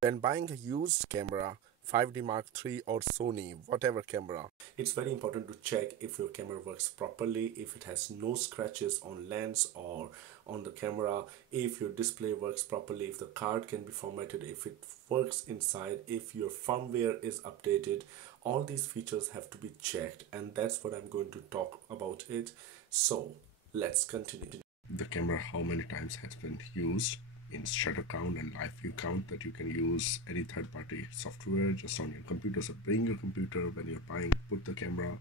When buying a used camera, 5D Mark III or Sony, whatever camera, it's very important to check if your camera works properly, if it has no scratches on lens or on the camera, if your display works properly, if the card can be formatted, if it works inside, if your firmware is updated. All these features have to be checked, and that's what I'm going to talk about it. So let's continue. The camera, how many times has been used in shutter count and live view count, that you can use any third party software just on your computer. So bring your computer when you're buying, put the camera,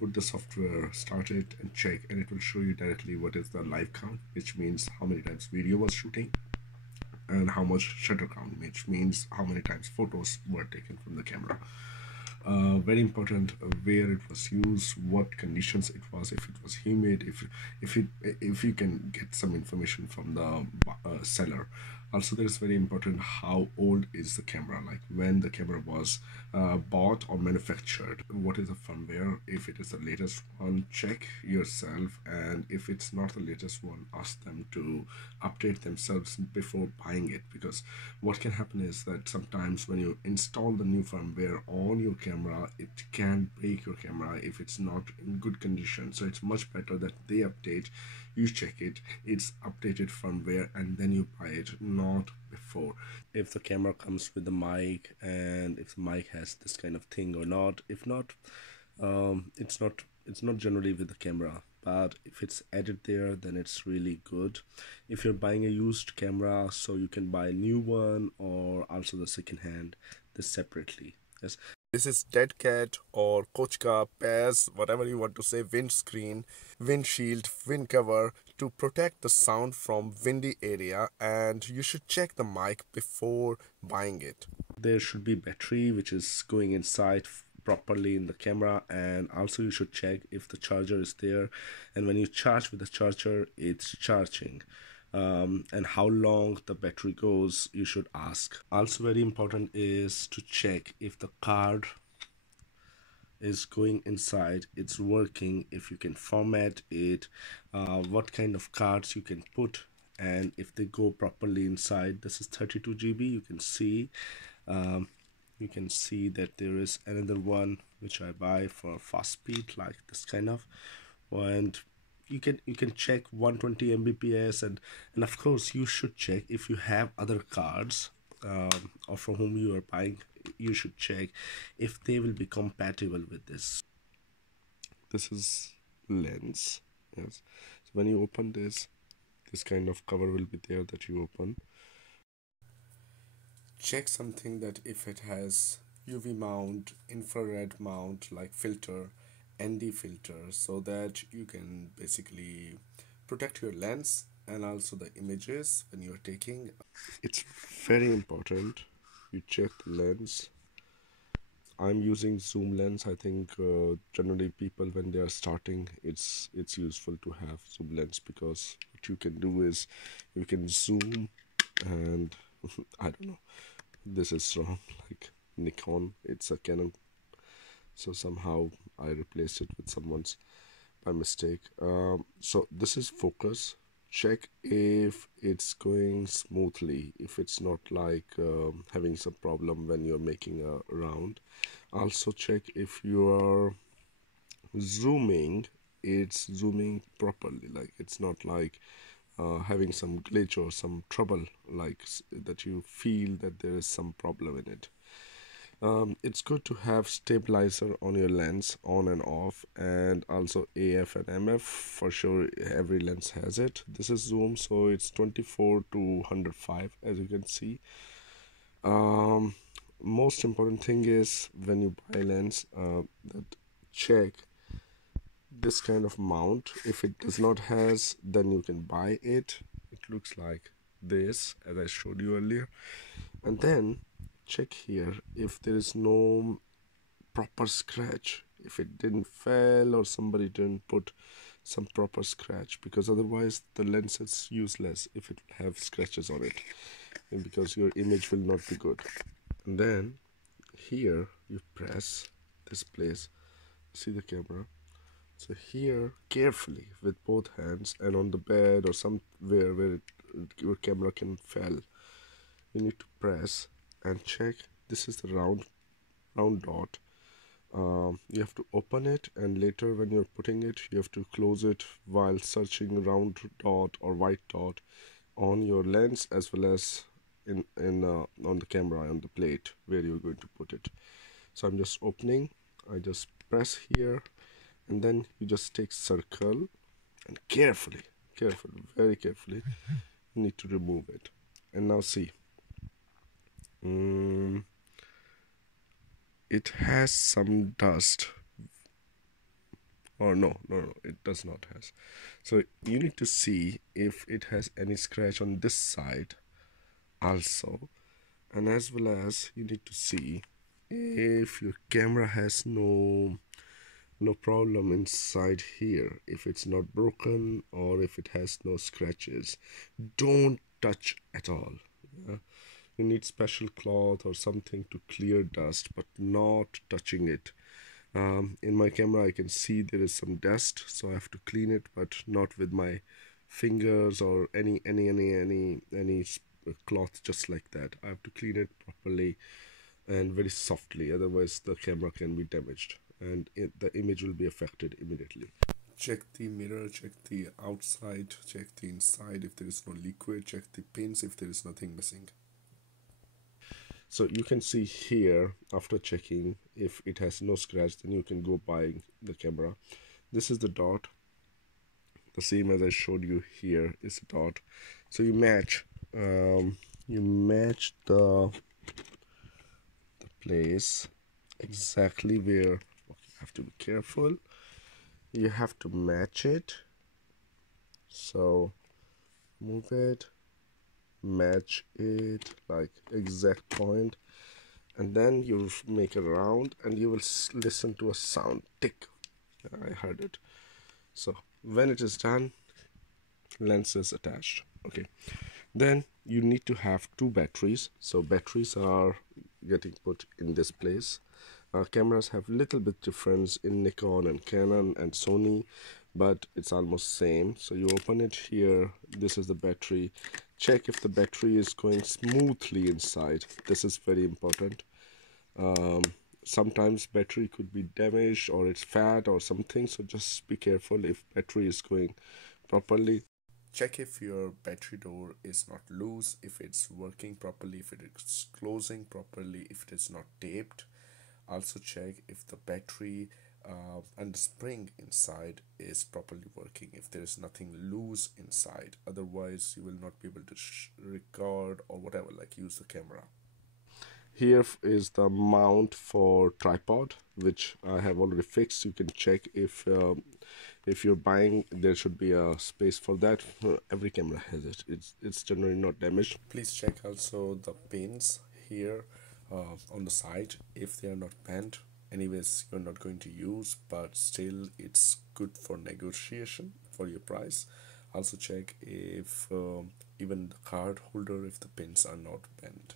put the software, start it and check, and it will show you directly what is the live count, which means how many times video was shooting, and how much shutter count, which means how many times photos were taken from the camera. Very important, where it was used, what conditions it was, if it was humid, if you can get some information from the seller. Also, there is very important, how old is the camera, like when the camera was bought or manufactured, what is the firmware. If it is the latest one, check yourself, and if it's not the latest one, ask them to update themselves before buying it, because what can happen is that sometimes when you install the new firmware on your camera, it can break your camera if it's not in good condition. So it's much better that they update, you check it, it's updated firmware, and then you buy it, not before. If the camera comes with the mic, and if the mic has this kind of thing or not. If not, it's not generally with the camera, but if it's added there, then it's really good. If you're buying a used camera, so you can buy a new one or also the second hand, this separately. Yes, this is dead cat or kochka, pairs, whatever you want to say, windscreen, windshield, wind cover, to protect the sound from windy area, and you should check the mic before buying it. There should be battery which is going inside properly in the camera, and also you should check if the charger is there, and when you charge with the charger, it's charging. And how long the battery goes, you should ask. Also very important is to check if the card is going inside, it's working, if you can format it, what kind of cards you can put, and if they go properly inside. This is 32 GB. Um, you can see that there is another one which I buy for fast speed, like this kind of, and you can check 120 Mbps, and of course you should check if you have other cards, or from whom you are buying. You should check if they will be compatible with this. This is lens. Yes, so when you open this kind of cover will be there that you open. Check something, that if it has UV mount, infrared mount, like filter, ND filter, so that you can basically protect your lens and also the images when you're taking. It's very important you check the lens. I'm using zoom lens. I think generally people, when they are starting, it's useful to have zoom lens, because what you can do is you can zoom, and I don't know, this is wrong, like Nikon, it's a Canon, so somehow I replaced it with someone's by mistake. So this is focus. Check if it's going smoothly, if it's not like having some problem when you're making a round. Also check if you are zooming, it's zooming properly, like it's not like having some glitch or some trouble, like that you feel that there is some problem in it. It's good to have stabilizer on your lens, on and off, and also AF and MF for sure. Every lens has it. This is zoom, so it's 24 to 105, as you can see. Most important thing is when you buy lens, that check this kind of mount. If it does not has, then you can buy it. It looks like this, as I showed you earlier. And then check here if there is no proper scratch, if it didn't fail or somebody didn't put some proper scratch, because otherwise the lens is useless if it have scratches on it, and because your image will not be good. And then here you press this place, see the camera. So here, carefully with both hands, and on the bed or somewhere where your camera can fall, you need to press and check. This is the round dot. You have to open it, and later when you're putting it, you have to close it while searching round dot or white dot on your lens, as well as in on the camera, on the plate where you're going to put it. So I'm just opening. I just press here, and then you just take circle, and carefully, very carefully, you need to remove it. And now see, it has some dust, or no, it does not has. So you need to see if it has any scratch on this side also, and as well as you need to see if your camera has no problem inside here, if it's not broken or if it has no scratches. Don't touch at all. Yeah? You need special cloth or something to clear dust, but not touching it. In my camera I can see there is some dust, so I have to clean it, but not with my fingers or any cloth, just like that. I have to clean it properly and very softly, otherwise the camera can be damaged and the image will be affected immediately. Check the mirror, check the outside, check the inside. If there is no liquid, check the pins if there is nothing missing. So you can see here, after checking if it has no scratch, then you can go buy the camera. This is the dot, the same as I showed you here is a dot. So you match the place exactly where. Okay, you have to be careful, you have to match it. So move it, match it like exact point, and then you make a round and you will listen to a sound tick. I heard it. So when it is done, lens is attached. Okay, then you need to have two batteries. So batteries are getting put in this place. Cameras have little bit difference in Nikon and Canon and Sony, but it's almost same. So you open it here, this is the battery. Check if the battery is going smoothly inside. This is very important. Sometimes battery could be damaged or it's fat or something, so just be careful if battery is going properly. Check if your battery door is not loose, if it's working properly, if it is closing properly, if it is not taped. Also check if the battery and the spring inside is properly working, if there is nothing loose inside. Otherwise you will not be able to record or whatever, like use the camera. Here is the mount for tripod, which I have already fixed. You can check if you're buying, there should be a space for that. Every camera has it. It's generally not damaged. Please check also the pins here on the side, if they are not bent. Anyways, you're not going to use, but still it's good for negotiation for your price. Also check if even the card holder, if the pins are not bent.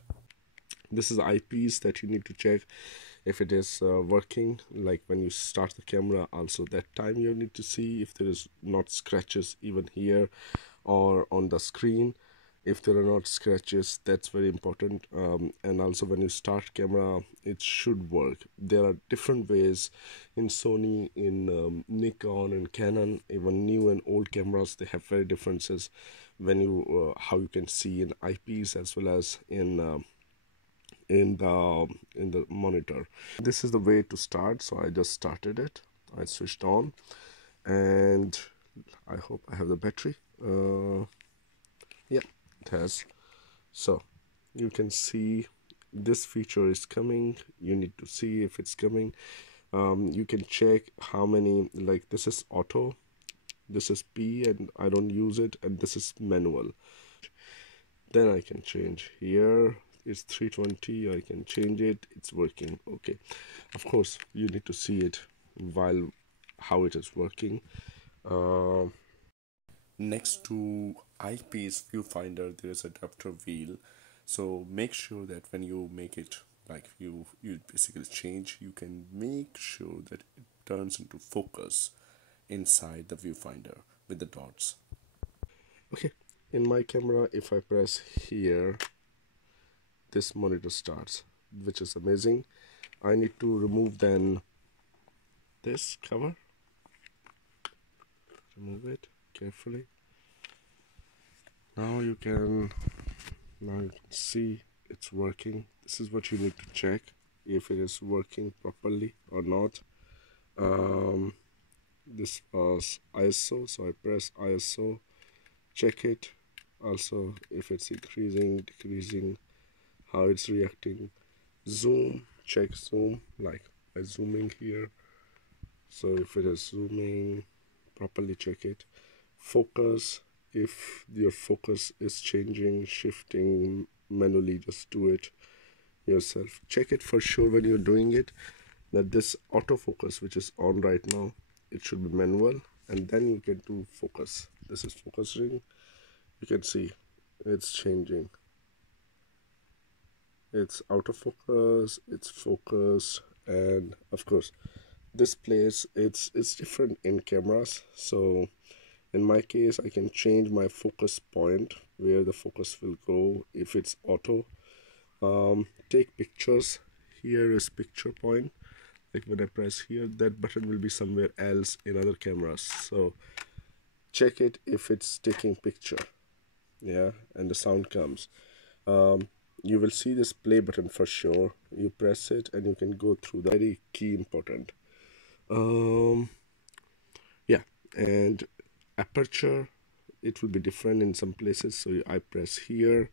This is eyepiece that you need to check if it is working, like when you start the camera. Also that time you need to see if there is not scratches even here or on the screen. If there are not scratches, that's very important. And also when you start camera, it should work. There are different ways in Sony, in Nikon and Canon, even new and old cameras, they have very differences when you how you can see in eyepiece as well as in the monitor. This is the way to start. So I just started it, I switched on, and I hope I have the battery. Yeah, it has. So you can see this feature is coming. You need to see if it's coming. You can check how many, like this is auto, this is P and I don't use it, and this is manual. Then I can change here, it's 320, I can change it, it's working. Okay, of course you need to see it while how it is working. Next to eyepiece viewfinder, there is adapter wheel. So make sure that when you make it, like you basically change, you can make sure that it turns into focus inside the viewfinder with the dots. Okay, in my camera, if I press here, this monitor starts, which is amazing. I need to remove then this cover. Remove it carefully. Now you can see it's working. This is what you need to check, if it is working properly or not. This was ISO, so I press ISO, check it. Also if it's increasing, decreasing, how it's reacting. Zoom, check zoom, like by zooming here. So if it is zooming properly, check it. Focus, if your focus is changing, shifting manually, just do it yourself. Check it for sure when you're doing it, that this autofocus which is on right now, it should be manual, and then you can do focus. This is focusing, you can see it's changing, it's out of focus, it's focused. And of course this place, it's different in cameras. So in my case, I can change my focus point, where the focus will go if it's auto. Take pictures, here is picture point, like when I press here, that button will be somewhere else in other cameras. So check it if it's taking picture, yeah, and the sound comes. You will see this play button for sure. You press it and you can go through the very key important. Yeah, and aperture, it will be different in some places. So I press here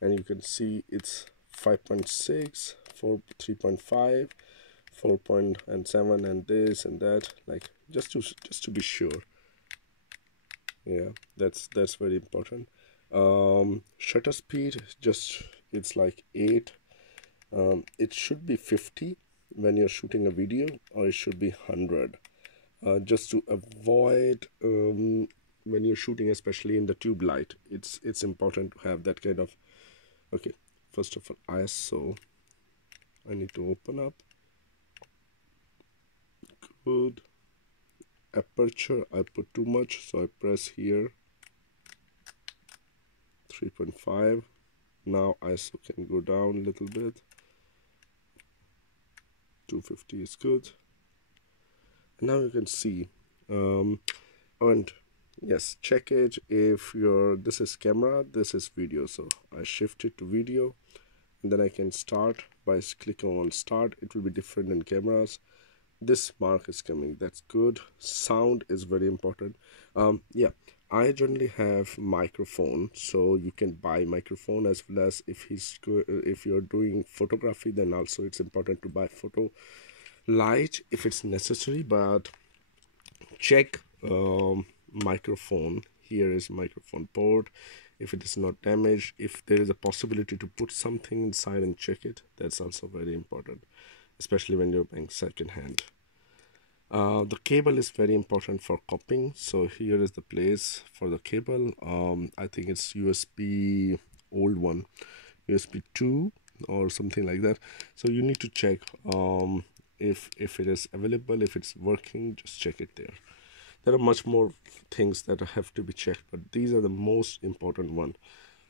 and you can see it's 5.6, 3.5, 4.7, and this and that, like just to be sure. Yeah, that's very important. Shutter speed, just it's like 8. It should be 50 when you're shooting a video, or it should be 100, just to avoid when you're shooting, especially in the tube light, it's important to have that kind of. Okay, first of all, ISO, I need to open up. Good. Aperture, I put too much, so I press here 3.5. Now ISO can go down a little bit. 250 is good. And now you can see, and yes, check it if this is camera, this is video. So I shift it to video, and then I can start by clicking on start. It will be different in cameras. This mark is coming, that's good. Sound is very important. Yeah, I generally have microphone, so you can buy microphone, as well as if you're doing photography, then also it's important to buy photo light if it's necessary. But check microphone, here is microphone port, if it is not damaged, if there is a possibility to put something inside and check it, that's also very important, especially when you're buying second hand. The cable is very important for copying, so here is the place for the cable. I think it's USB, old one, USB 2 or something like that. So you need to check if it is available, if it's working, just check it there. There are much more things that have to be checked, but these are the most important one.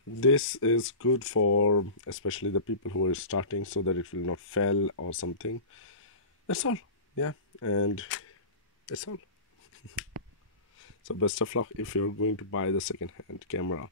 This is good for especially the people who are starting, so that it will not fail or something. That's all. Yeah, and that's all. So best of luck if you're going to buy the second-hand camera.